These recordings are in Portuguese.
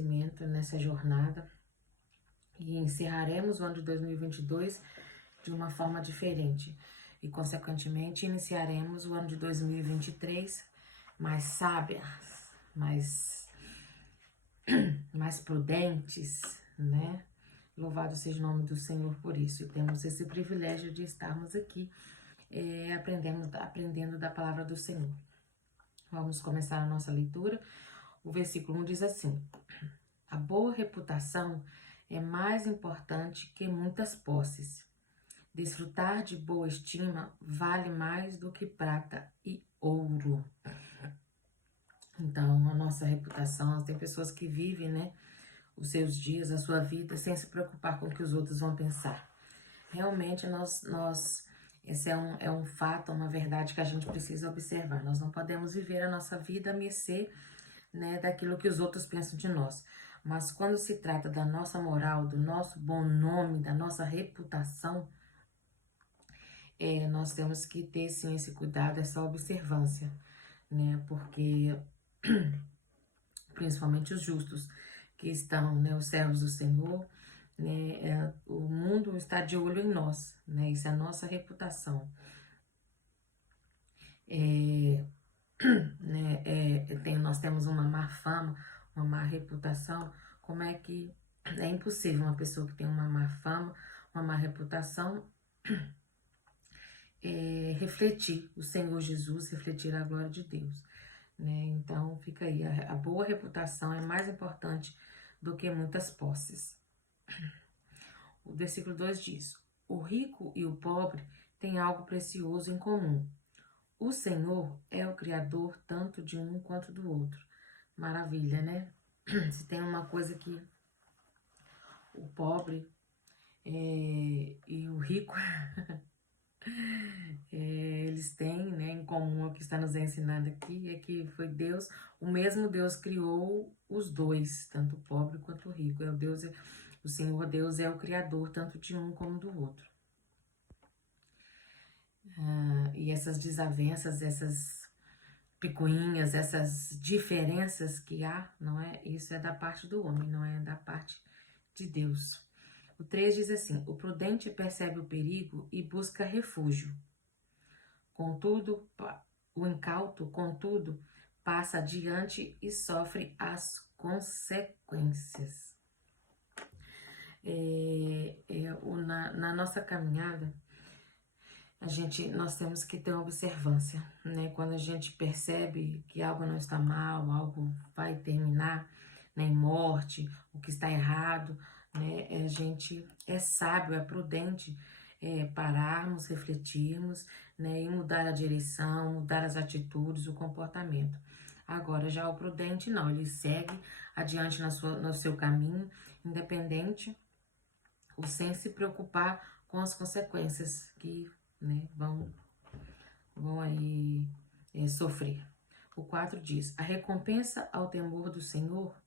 nessa jornada e encerraremos o ano de 2022 de uma forma diferente e, consequentemente, iniciaremos o ano de 2023 mais sábias, mais prudentes, né? Louvado seja o nome do Senhor por isso. E temos esse privilégio de estarmos aqui aprendendo da palavra do Senhor. Vamos começar a nossa leitura. O versículo 1 diz assim: a boa reputação é mais importante que muitas posses. Desfrutar de boa estima vale mais do que prata e ouro. Então, a nossa reputação, tem pessoas que vivem, né, os seus dias, a sua vida, sem se preocupar com o que os outros vão pensar. Realmente, esse é um fato, uma verdade que a gente precisa observar. Nós não podemos viver a nossa vida à mercê, né, daquilo que os outros pensam de nós. Mas quando se trata da nossa moral, do nosso bom nome, da nossa reputação, nós temos que ter sim esse cuidado, essa observância, né? Porque principalmente os justos que estão, né, os servos do Senhor, né, o mundo está de olho em nós, né? Isso é a nossa reputação. Nós temos uma má fama, uma má reputação. Como é que é impossível uma pessoa que tem uma má fama, uma má reputação, refletir o Senhor Jesus, refletir a glória de Deus, né? Então fica aí, a boa reputação é mais importante do que muitas posses. O versículo 2 diz: o rico e o pobre têm algo precioso em comum. O Senhor é o Criador tanto de um quanto do outro. Maravilha, né? Se tem uma coisa que o pobre e o rico eles têm, né, em comum, o que está nos ensinando aqui, é que foi Deus, o mesmo Deus criou os dois, tanto o pobre quanto o rico. O Senhor Deus é o Criador tanto de um como do outro. E essas desavenças, essas picuinhas, essas diferenças que há, não é? Isso é da parte do homem, não é da parte de Deus. O 3 diz assim: o prudente percebe o perigo e busca refúgio. Contudo, o incauto, contudo, passa adiante e sofre as consequências. Na nossa caminhada, nós temos que ter uma observância, né? Quando a gente percebe que algo não está mal, algo vai terminar, né, em morte, o que está errado, né? A gente é sábio, é prudente pararmos, refletirmos, né, e mudar a direção, mudar as atitudes, o comportamento. Agora, já o prudente não, ele segue adiante no seu caminho, independente ou sem se preocupar com as consequências que, né, vão aí sofrer. O 4 diz: a recompensa ao temor do Senhor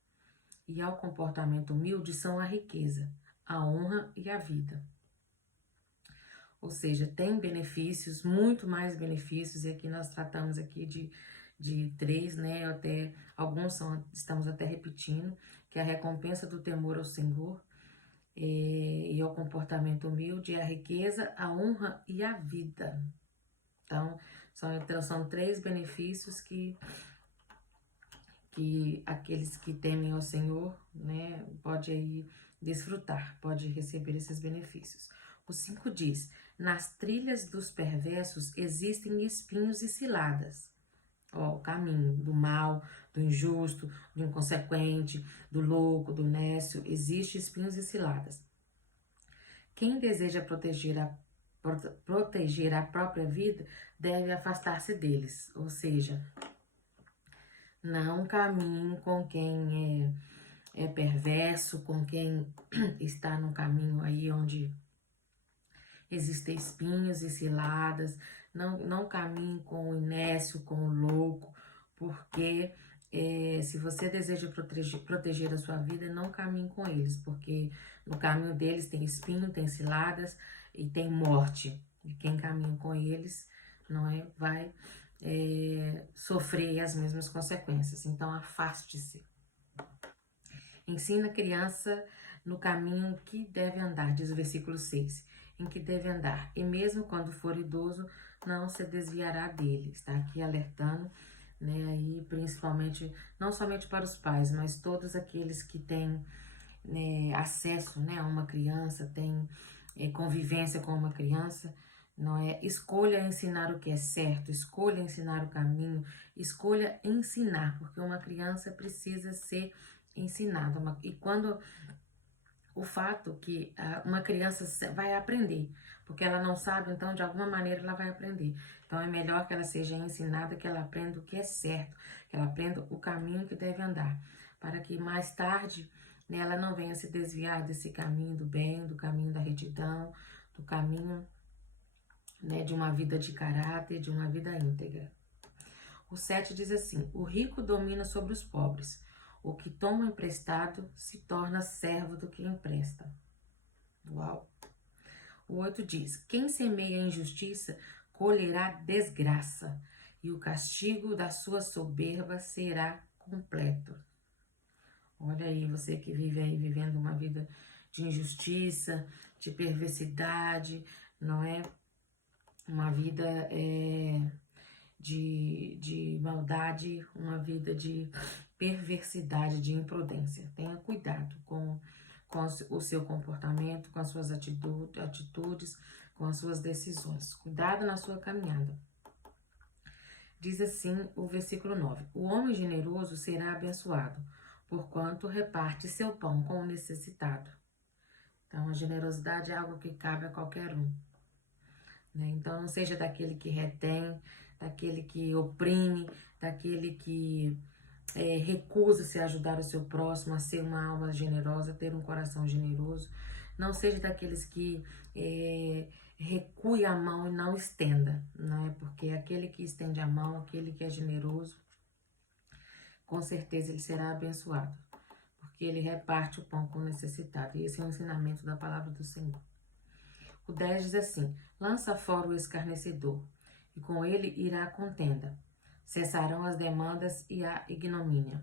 e ao comportamento humilde são a riqueza, a honra e a vida. Ou seja, tem benefícios, muito mais benefícios, e aqui nós tratamos aqui de 3, né? Até alguns estamos até repetindo, que é a recompensa do temor ao Senhor e ao comportamento humilde, a riqueza, a honra e a vida. Então, são 3 benefícios que aqueles que temem ao Senhor, né, pode aí desfrutar, pode receber esses benefícios. O 5 diz: nas trilhas dos perversos existem espinhos e ciladas. O caminho do mal, do injusto, do inconsequente, do louco, do nécio, existe espinhos e ciladas. Quem deseja proteger a própria vida deve afastar-se deles, ou seja, não caminhe com quem é perverso, com quem está no caminho aí onde existem espinhos e ciladas. Não caminhe com o inércio, com o louco, porque se você deseja proteger a sua vida, não caminhe com eles, porque no caminho deles tem espinho, tem ciladas e tem morte. E quem caminha com eles não vai sofrer as mesmas consequências. Então, afaste-se. Ensina a criança no caminho que deve andar, diz o versículo 6, em que deve andar, e mesmo quando for idoso, não se desviará dele. Está aqui alertando, né, aí principalmente, não somente para os pais, mas todos aqueles que têm, né, acesso, né, a uma criança, têm convivência com uma criança, não é? Escolha ensinar o que é certo, escolha ensinar o caminho, escolha ensinar, porque uma criança precisa ser ensinada. E quando o fato que uma criança vai aprender, porque ela não sabe, então de alguma maneira ela vai aprender. Então é melhor que ela seja ensinada, que ela aprenda o que é certo, que ela aprenda o caminho que deve andar, para que mais tarde, né, ela não venha se desviar desse caminho do bem, do caminho da retidão, do caminho, né, de uma vida de caráter, de uma vida íntegra. O 7 diz assim: o rico domina sobre os pobres. O que toma emprestado se torna servo do que empresta. Uau! O 8 diz: quem semeia injustiça colherá desgraça, e o castigo da sua soberba será completo. Olha aí, você que vive aí vivendo uma vida de injustiça, de perversidade, não é? Uma vida de maldade, uma vida de perversidade, de imprudência. Tenha cuidado com o seu comportamento, com as suas atitudes, com as suas decisões. Cuidado na sua caminhada. Diz assim o versículo 9: o homem generoso será abençoado, porquanto reparte seu pão com o necessitado. Então, a generosidade é algo que cabe a qualquer um, né? Então, não seja daquele que retém, daquele que oprime, daquele que recusa-se a ajudar o seu próximo, a ser uma alma generosa, ter um coração generoso. Não seja daqueles que recue a mão e não estenda, né? Porque aquele que estende a mão, aquele que é generoso, com certeza ele será abençoado, porque ele reparte o pão com o necessitado. E esse é o ensinamento da palavra do Senhor. O 10 diz assim: lança fora o escarnecedor, e com ele irá a contenda. Cessarão as demandas e a ignomínia.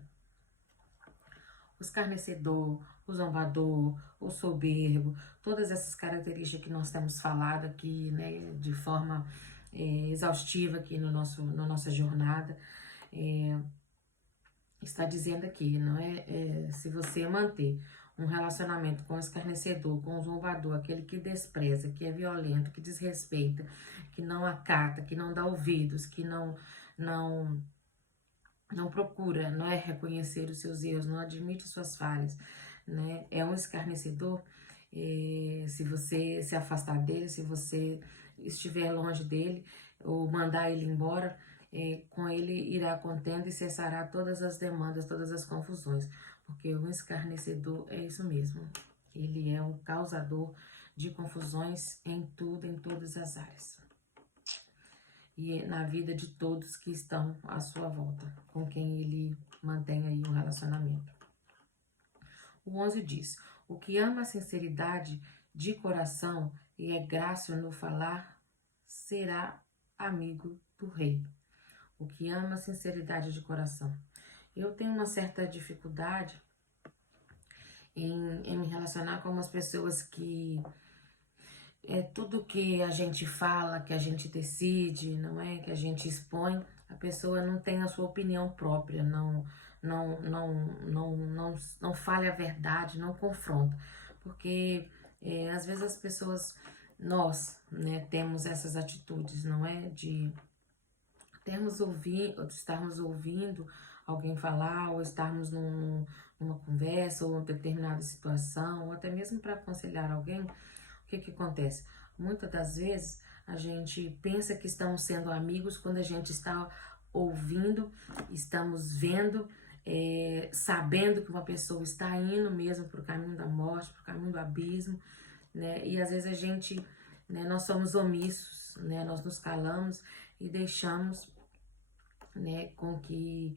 O escarnecedor, o zombador, o soberbo, todas essas características que nós temos falado aqui, né, de forma exaustiva aqui na nossa jornada, está dizendo aqui, não é? Se você manter um relacionamento com o escarnecedor, com o zombador, aquele que despreza, que é violento, que desrespeita, que não acata, que não dá ouvidos, que não procura, não é, reconhecer os seus erros, não admite suas falhas, né? É um escarnecedor. Se você se afastar dele, se você estiver longe dele ou mandar ele embora, com ele irá contenda e cessará todas as demandas, todas as confusões, porque o escarnecedor é isso mesmo. Ele é um causador de confusões em tudo, em todas as áreas. E na vida de todos que estão à sua volta, com quem ele mantém aí um relacionamento. O 11 diz: o que ama a sinceridade de coração e é grácil no falar, será amigo do rei. O que ama a sinceridade de coração. Eu tenho uma certa dificuldade em me relacionar com umas pessoas que tudo que a gente fala, que a gente decide, não é? Que a gente expõe, a pessoa não tem a sua opinião própria, não fale a verdade, não confronta. Porque às vezes as pessoas, nós, né, temos essas atitudes, não é? De estarmos ouvindo alguém falar, ou estarmos numa conversa, ou em determinada situação, ou até mesmo para aconselhar alguém. O que acontece? Muitas das vezes a gente pensa que estamos sendo amigos quando a gente está ouvindo, estamos vendo, sabendo que uma pessoa está indo mesmo para o caminho da morte, para o caminho do abismo, né? E às vezes a gente, né, nós somos omissos, né? Nós nos calamos e deixamos, né, com que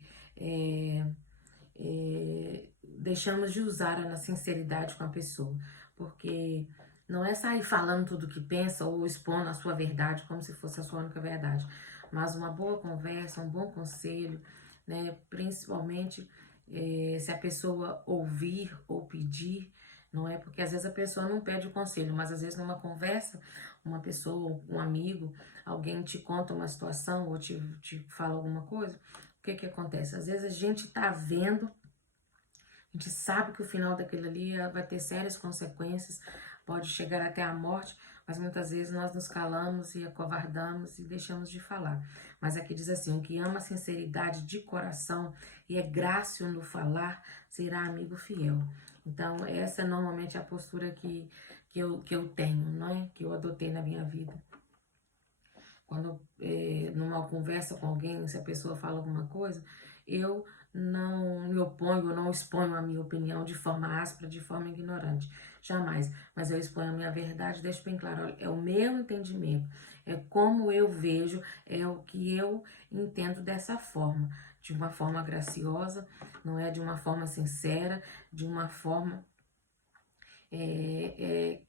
deixamos de usar a sinceridade com a pessoa, porque não é sair falando tudo o que pensa ou expondo a sua verdade como se fosse a sua única verdade, mas uma boa conversa, um bom conselho, né, principalmente se a pessoa ouvir ou pedir, não é? Porque às vezes a pessoa não pede o conselho, mas às vezes numa conversa, uma pessoa, um amigo, alguém te conta uma situação ou te fala alguma coisa, o que que acontece? Às vezes a gente tá vendo, a gente sabe que o final daquilo ali vai ter sérias consequências, pode chegar até a morte, mas muitas vezes nós nos calamos e acovardamos e deixamos de falar. Mas aqui diz assim: o que ama a sinceridade de coração e é grácil no falar, será amigo fiel. Então, essa é normalmente a postura que eu tenho, não é? Que eu adotei na minha vida. Quando numa conversa com alguém, se a pessoa fala alguma coisa, eu não me oponho, eu não exponho a minha opinião de forma áspera, de forma ignorante. Jamais. Mas eu exponho a minha verdade, deixo bem claro, olha, é o meu entendimento, é como eu vejo, é o que eu entendo dessa forma. De uma forma graciosa, não é de uma forma sincera, de uma forma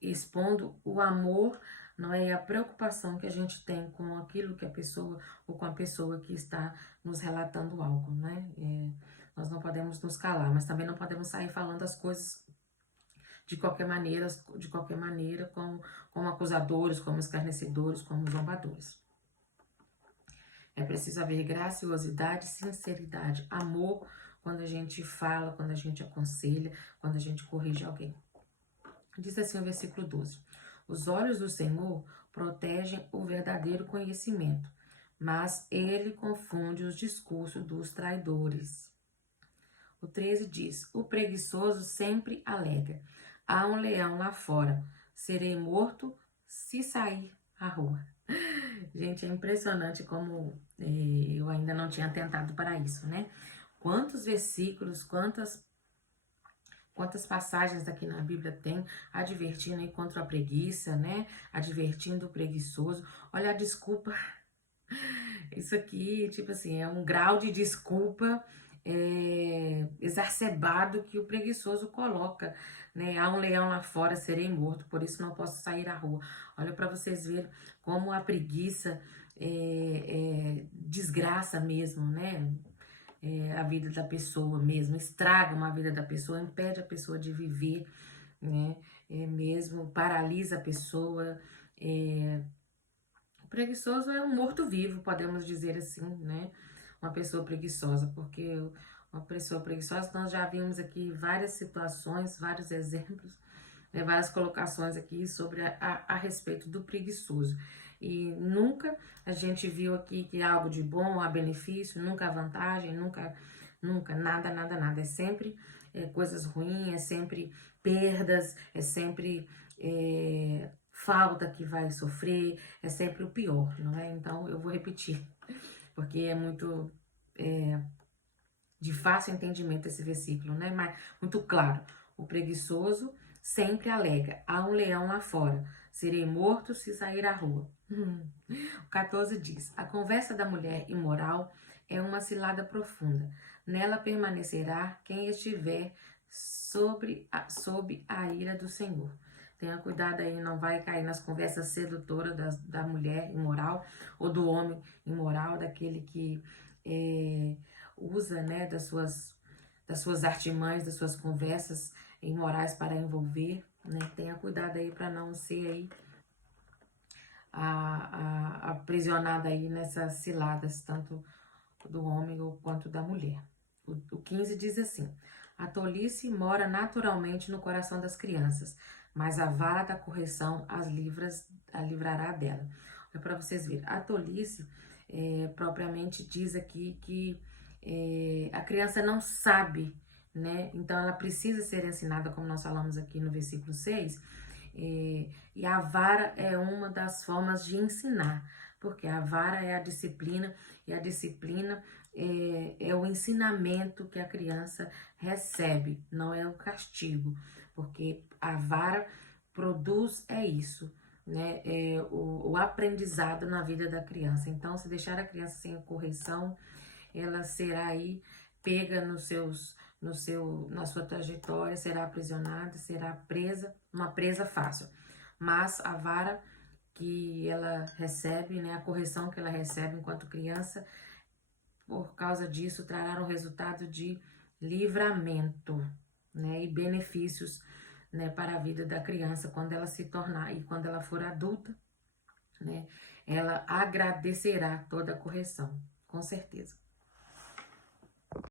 expondo o amor, não é, a preocupação que a gente tem com aquilo que a pessoa ou com a pessoa que está nos relatando algo, né? Nós não podemos nos calar, mas também não podemos sair falando as coisas de qualquer maneira, como acusadores, como escarnecedores, como zombadores. É preciso haver graciosidade, sinceridade, amor quando a gente fala, quando a gente aconselha, quando a gente corrige alguém. Diz assim o versículo 12: os olhos do Senhor protegem o verdadeiro conhecimento, mas ele confunde os discursos dos traidores. O 13 diz: o preguiçoso sempre alega: há um leão lá fora, serei morto se sair à rua. Gente, é impressionante como eu ainda não tinha atentado para isso, né? Quantos versículos, quantas passagens aqui na Bíblia tem advertindo aí contra a preguiça, né? Advertindo o preguiçoso. Olha a desculpa. Isso aqui, tipo assim, é um grau de desculpa exacerbado que o preguiçoso coloca, né? Há um leão lá fora, serei morto, por isso não posso sair à rua. Olha para vocês verem como a preguiça desgraça mesmo, né? A vida da pessoa mesmo, estraga uma vida da pessoa, impede a pessoa de viver, né? Mesmo paralisa a pessoa. O preguiçoso é um morto-vivo, podemos dizer assim, né? Uma pessoa preguiçosa, porque uma pessoa preguiçosa, nós já vimos aqui várias situações, vários exemplos, né, várias colocações aqui sobre a respeito do preguiçoso. E nunca a gente viu aqui que algo de bom, há benefício, nunca há vantagem, nunca, nada, nada, nada. É sempre coisas ruins, é sempre perdas, é sempre falta que vai sofrer, é sempre o pior, não é? Então eu vou repetir, porque é muito de fácil entendimento esse versículo, né? Mas muito claro. O preguiçoso sempre alega: há um leão lá fora, serei morto se sair à rua. O 14 diz: a conversa da mulher imoral é uma cilada profunda. Nela permanecerá quem estiver sob a ira do Senhor. Tenha cuidado aí, não vai cair nas conversas sedutoras da mulher imoral ou do homem imoral, daquele que usa, né, das suas artimanhas, das suas conversas imorais para envolver, né? Tenha cuidado aí para não ser aí aprisionada aí nessas ciladas, tanto do homem quanto da mulher. O 15 diz assim: a tolice mora naturalmente no coração das crianças, mas a vara da correção a livrará dela. É para vocês verem, a tolice propriamente diz aqui que a criança não sabe, né? Então ela precisa ser ensinada, como nós falamos aqui no versículo 6, e a vara é uma das formas de ensinar, porque a vara é a disciplina, e a disciplina é o ensinamento que a criança recebe, não é o castigo, porque a vara produz isso, né? É o aprendizado na vida da criança. Então, se deixar a criança sem correção, ela será aí pega na sua trajetória, será aprisionada, será presa, uma presa fácil. Mas a vara que ela recebe, né, a correção que ela recebe enquanto criança, por causa disso, trará um resultado de livramento, né, e benefícios, né, para a vida da criança quando ela se tornar e quando ela for adulta, né, ela agradecerá toda a correção, com certeza.